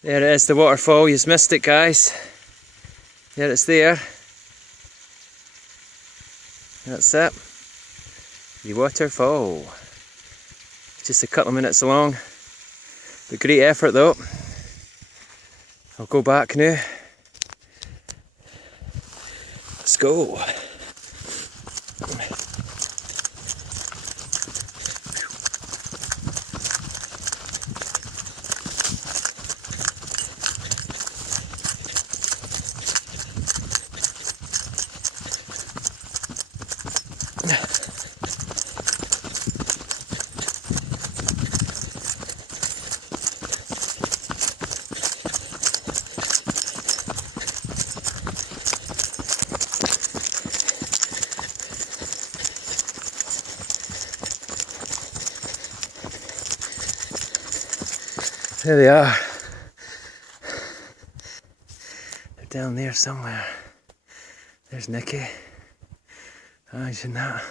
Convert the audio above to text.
There it is, the waterfall. You've missed it, guys. There it's there. That's it. The waterfall. Just a couple of minutes long. But great effort though. I'll go back now. Let's go. There they are. They're down there somewhere. There's Nicky. Imagine that.